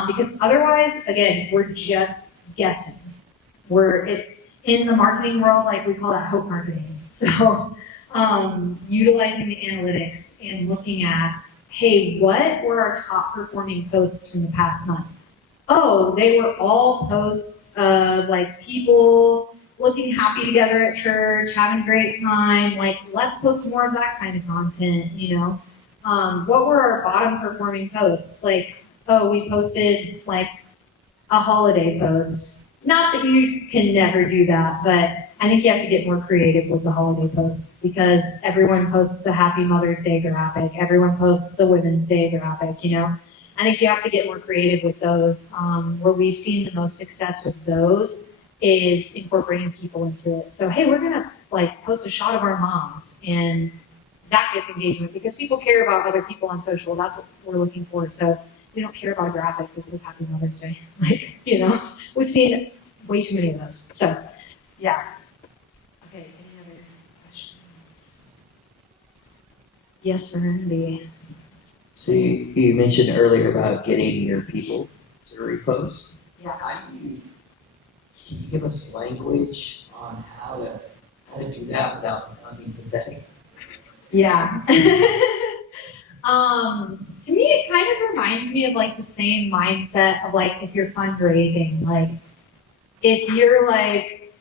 because otherwise, again, we're just guessing. In the marketing world, like we call that hope marketing. So utilizing the analytics and looking at, hey, what were our top performing posts from the past month? Oh, they were all posts of like people looking happy together at church, having a great time. Like, let's post more of that kind of content, What were our bottom performing posts? Like, oh, we posted like a holiday post. Not that you can never do that, but I think you have to get more creative with the holiday posts because everyone posts a Happy Mother's Day graphic. Everyone posts a Women's Day graphic, I think you have to get more creative with those. Where we've seen the most success with those is incorporating people into it. So, hey, we're gonna like post a shot of our moms, and that gets engagement because people care about other people on social. That's what we're looking for. So we don't care about a graphic. This is Happy Mother's Day. We've seen way too many of those. So, yeah. Okay, any other questions? Yes, Randy. So you mentioned earlier about getting your people to repost. Yeah. Can you give us language on how to do that without sounding pathetic? Yeah. To me, it kind of reminds me of like the same mindset of like if you're fundraising, like if you're like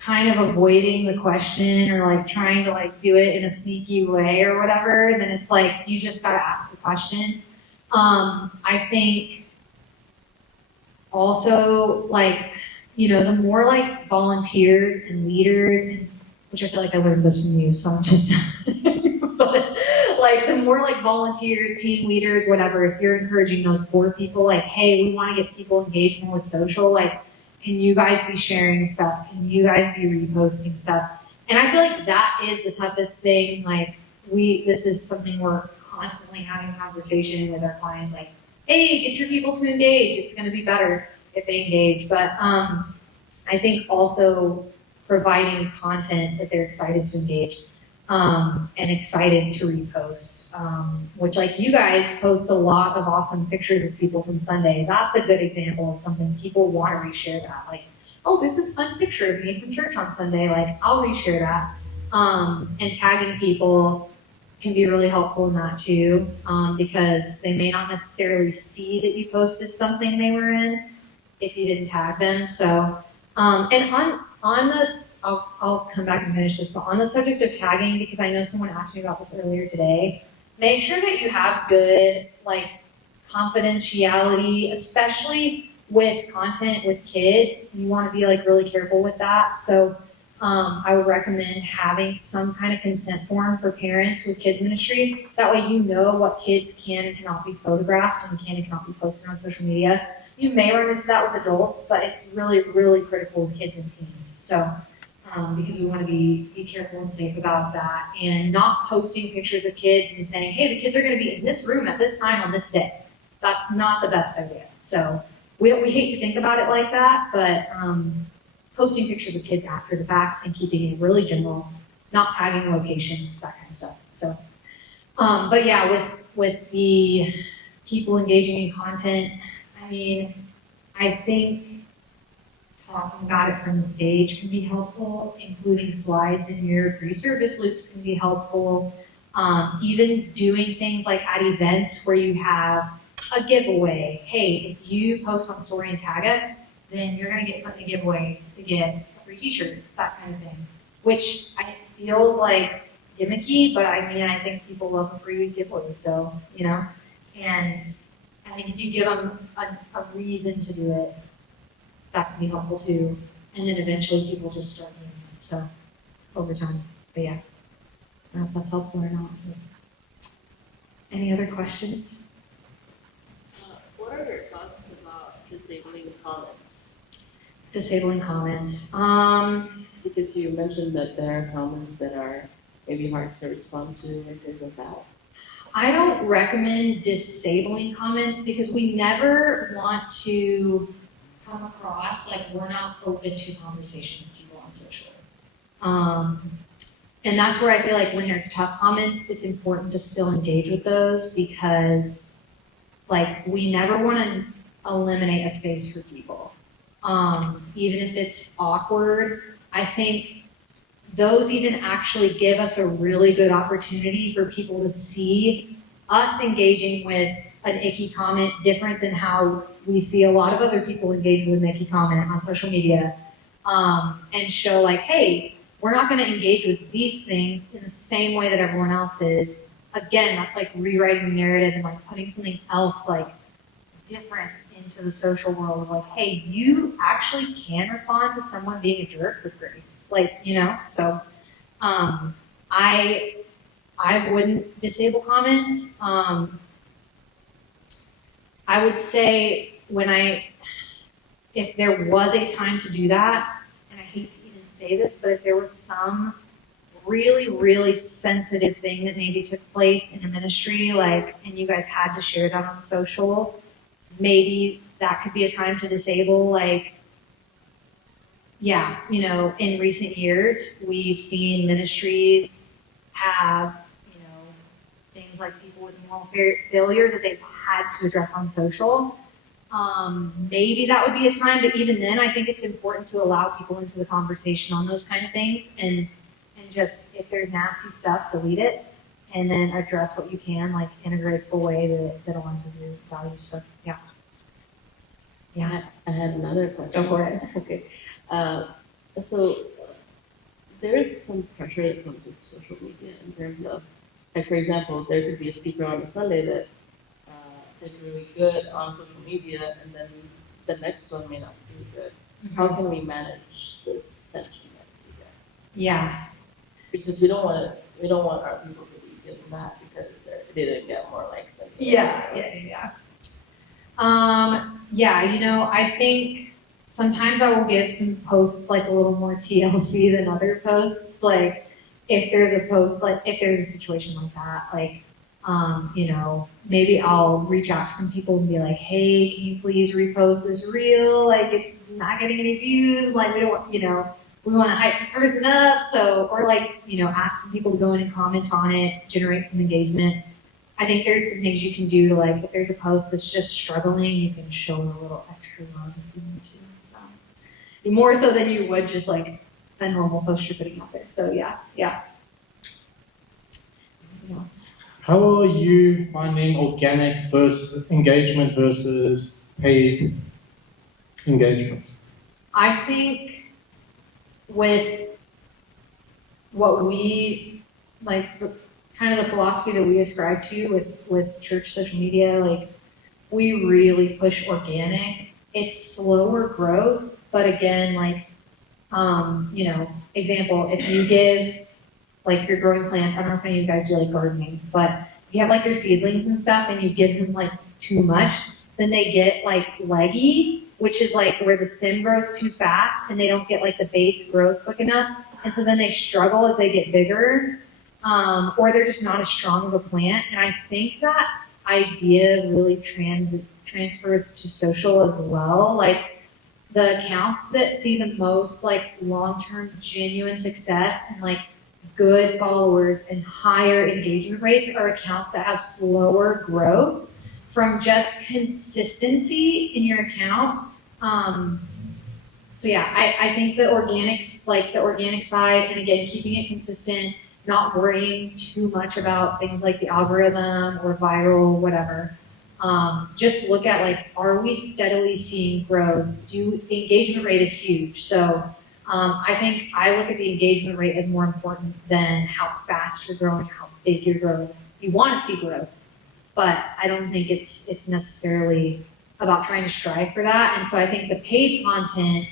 kind of avoiding the question or like trying to like do it in a sneaky way or whatever, then it's like you just gotta ask the question. I think also like, the more like volunteers and leaders, which I feel like I learned this from you, so I'm just but like the more like volunteers, team leaders, whatever, if you're encouraging those poor people, like, hey, we want to get people engaged more with social, like, can you guys be sharing stuff? Can you guys be reposting stuff? And I feel like that is the toughest thing. Like this is something we're constantly having a conversation with our clients, like, hey, get your people to engage. It's going to be better if they engage. But I think also providing content that they're excited to engage, and excited to repost, which like you guys post a lot of awesome pictures of people from Sunday. That's a good example of something people want to reshare that. Like, oh, this is a fun picture of me from church on Sunday. Like, I'll reshare that. And tagging people can be really helpful in that too, because they may not necessarily see that you posted something they were in if you didn't tag them. So, and on this, I'll come back and finish this, but on the subject of tagging, because I know someone asked me about this earlier today, make sure that you have good, like, confidentiality, especially with content with kids. You want to be, like, really careful with that. So I would recommend having some kind of consent form for parents with kids ministry. That way you know what kids can and cannot be photographed and can and cannot be posted on social media. You may run into that with adults, but it's really, really critical with kids and teens. So, because we want to be careful and safe about that, and not posting pictures of kids and saying, hey, the kids are going to be in this room at this time on this day. That's not the best idea. So we hate to think about it like that, but posting pictures of kids after the fact and keeping it really general, not tagging locations, that kind of stuff. So, but yeah, with the people engaging in content, I mean, I think talking about it from the stage can be helpful, including slides in your pre-service loops can be helpful. Even doing things like at events where you have a giveaway. Hey, if you post on story and tag us, then you're gonna get put in a giveaway to get a free t-shirt, that kind of thing. Which feels like gimmicky, but I mean, I think people love a free giveaway, so, and I think if you give them a reason to do it, that can be helpful too. And then eventually people just start doing it, so, over time. But yeah, I don't know if that's helpful or not. Any other questions? What are your thoughts about disabling comments? Disabling comments. Because you mentioned that there are comments that are maybe hard to respond to and things like that. I don't recommend disabling comments because we never want to come across like we're not open to conversation with people on social. And that's where I say like when there's tough comments, it's important to still engage with those because like we never want to eliminate a space for people. Even if it's awkward, I think those even actually give us a really good opportunity for people to see us engaging with an icky comment different than how we see a lot of other people engaging with an icky comment on social media, and show like, hey, we're not going to engage with these things in the same way that everyone else is. Again, that's like rewriting the narrative and like putting something else like different into the social world of like, hey, you actually can respond to someone being a jerk with grace. Like, so I wouldn't disable comments. I would say if there was a time to do that, and I hate to even say this, but if there was some really, really sensitive thing that maybe took place in a ministry, like, and you guys had to share that on social, maybe that could be a time to disable, like, yeah, in recent years, we've seen ministries have, things like people with moral failure that they've had to address on social. Maybe that would be a time, but even then, I think it's important to allow people into the conversation on those kind of things and just, if there's nasty stuff, delete it and then address what you can, like in a graceful way that aligns with your values. So, yeah. Yeah. I had another question. Go for it. Okay. So there is some pressure that comes with social media in terms of, like, for example, there could be a speaker on a Sunday that is really good on social media, and then the next one may not be good. How can we manage this tension that we get? Yeah. Because we don't want our people to be getting mad because they didn't get more likes than Yeah. I think sometimes I will give some posts like a little more TLC than other posts. Like if there's a situation like that, like, maybe I'll reach out to some people and be like, hey, can you please repost this reel? Like it's not getting any views. Like we don't, we want to hype this person up. So, or like, ask some people to go in and comment on it, generate some engagement. I think there's some things you can do to like, if there's a post that's just struggling, you can show a little extra love if you need to. So more so than you would just like a normal post you're putting out there. So yeah. Anything else? How are you finding organic versus engagement versus paid engagement? I think with what we like, kind of the philosophy that we ascribe to with church social media, like we really push organic. It's slower growth, but again, like, example, if you give, like you're growing plants, I don't know if any of you guys do like gardening, but if you have like your seedlings and stuff and you give them like too much, then they get like leggy, which is like where the stem grows too fast and they don't get like the base growth quick enough. And so then they struggle as they get bigger, or they're just not as strong of a plant. And I think that idea really transfers to social as well. Like the accounts that see the most like long-term genuine success and like good followers and higher engagement rates are accounts that have slower growth from just consistency in your account. So yeah, I think the organics, like the organic side, and again, keeping it consistent, not worrying too much about things like the algorithm or viral, whatever. Just look at like, are we steadily seeing growth? Engagement rate is huge. So I think I look at the engagement rate as more important than how fast you're growing, how big you're growing. You want to see growth, but I don't think it's necessarily about trying to strive for that. And so I think the paid content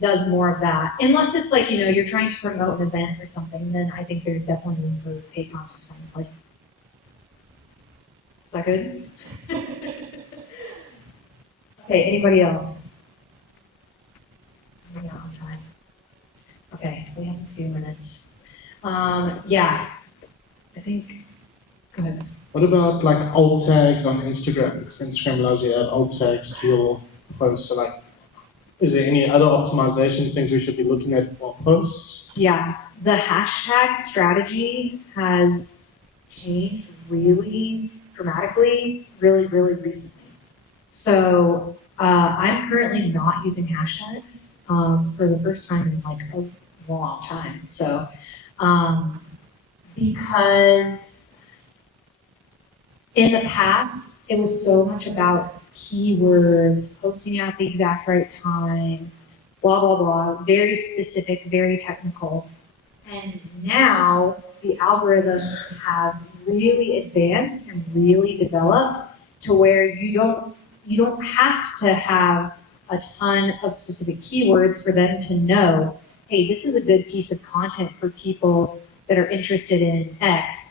does more of that. Unless it's like, you're trying to promote an event or something, then I think there's definitely room for paid content. Like, is that good? Okay, anybody else? We're not on time. Okay, we have a few minutes. Yeah, I think, go ahead. What about like alt tags on Instagram? Because Instagram allows you to add alt tags to your posts. So like, is there any other optimization things we should be looking at for posts? Yeah, the hashtag strategy has changed really dramatically, really, really recently. So I'm currently not using hashtags for the first time in like a long time. So because in the past, it was so much about keywords, posting at the exact right time, blah, blah, blah, very specific, very technical. And now the algorithms have really advanced and really developed to where you don't have to have a ton of specific keywords for them to know, hey, this is a good piece of content for people that are interested in X.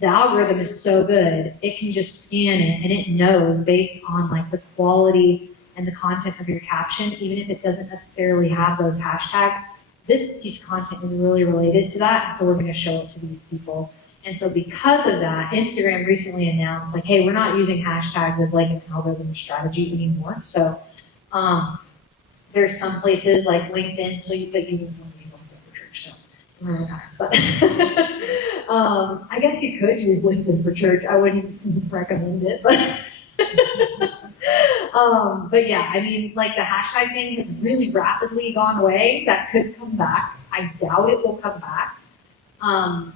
The algorithm is so good, it can just scan it and it knows based on like the quality and the content of your caption, even if it doesn't necessarily have those hashtags, this piece of content is really related to that, and so we're gonna show it to these people. And so because of that, Instagram recently announced like, hey, we're not using hashtags as like an algorithm strategy anymore. So there's some places like LinkedIn, but you wouldn't want to use LinkedIn for church, so it doesn't really matter. But I guess you could use LinkedIn for church. I wouldn't recommend it, but but yeah, I mean, like the hashtag thing has really rapidly gone away. That could come back. I doubt it will come back.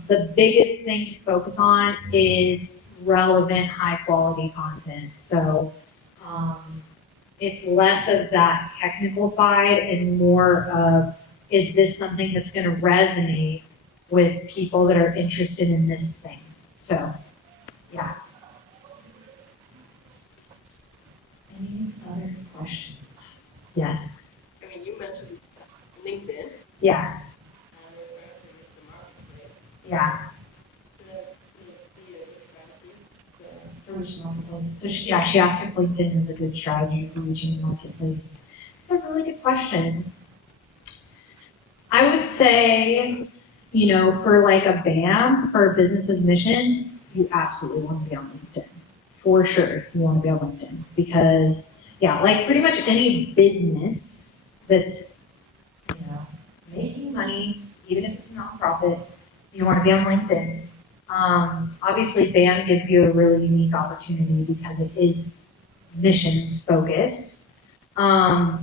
The biggest thing to focus on is relevant, high quality content. So it's less of that technical side and more of, is this something that's going to resonate with people that are interested in this thing? So, yeah. Any other questions? Yes. I mean, you mentioned LinkedIn. Yeah. Yeah. So reaching marketplace. So she asked if LinkedIn is a good strategy for reaching the marketplace. It's a really good question. I would say, for like a BAM, for a business's mission, you absolutely want to be on LinkedIn. For sure, you want to be on LinkedIn. Because, yeah, like pretty much any business that's, making money, even if it's a nonprofit, you want to be on LinkedIn. Obviously, BAM gives you a really unique opportunity because it is missions focused. As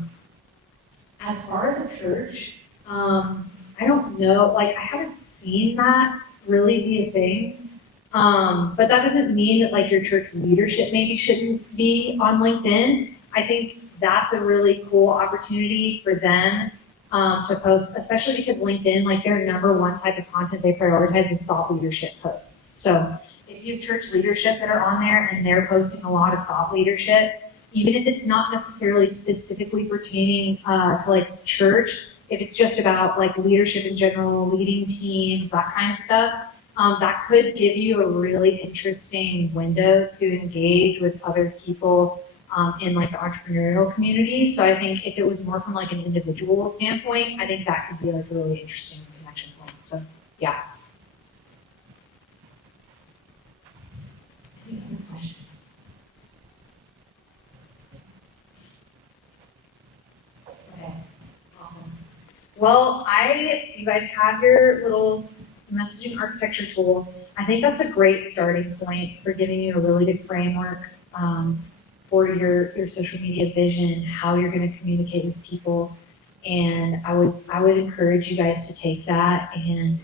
far as a church, I don't know, like I haven't seen that really be a thing. But that doesn't mean that like your church leadership maybe shouldn't be on LinkedIn. I think that's a really cool opportunity for them to post, especially because LinkedIn, like their number one type of content they prioritize is thought leadership posts. So if you have church leadership that are on there and they're posting a lot of thought leadership, even if it's not necessarily specifically pertaining to like church, if it's just about like leadership in general, leading teams, that kind of stuff, that could give you a really interesting window to engage with other people in like the entrepreneurial community. So I think if it was more from like an individual standpoint, I think that could be like a really interesting connection point. So yeah. Any other questions? Okay, awesome. Well, you guys have your little messaging architecture tool. I think that's a great starting point for giving you a really good framework for your social media vision, how you're going to communicate with people. And I would encourage you guys to take that and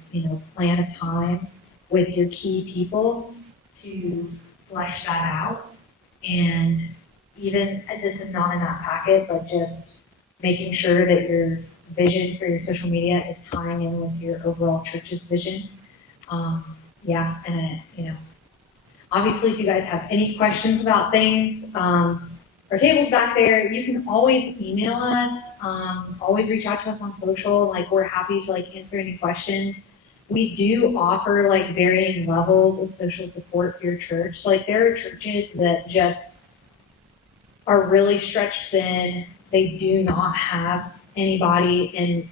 plan a time with your key people to flesh that out. And even, and this is not in that packet, but just making sure that you're vision for your social media is tying in with your overall church's vision. Yeah, and, obviously, if you guys have any questions about things, our table's back there. You can always email us, always reach out to us on social. Like, we're happy to answer any questions. We do offer varying levels of social support for your church. So, there are churches that just are really stretched thin. They do not have anybody, and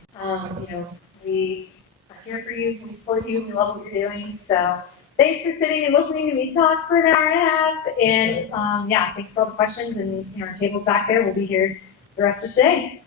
we are here for you. We support you. We love what you're doing. So. Thanks for sitting and listening to me talk for an hour and a half. And yeah, thanks for all the questions. And our table's back there. We'll be here the rest of today.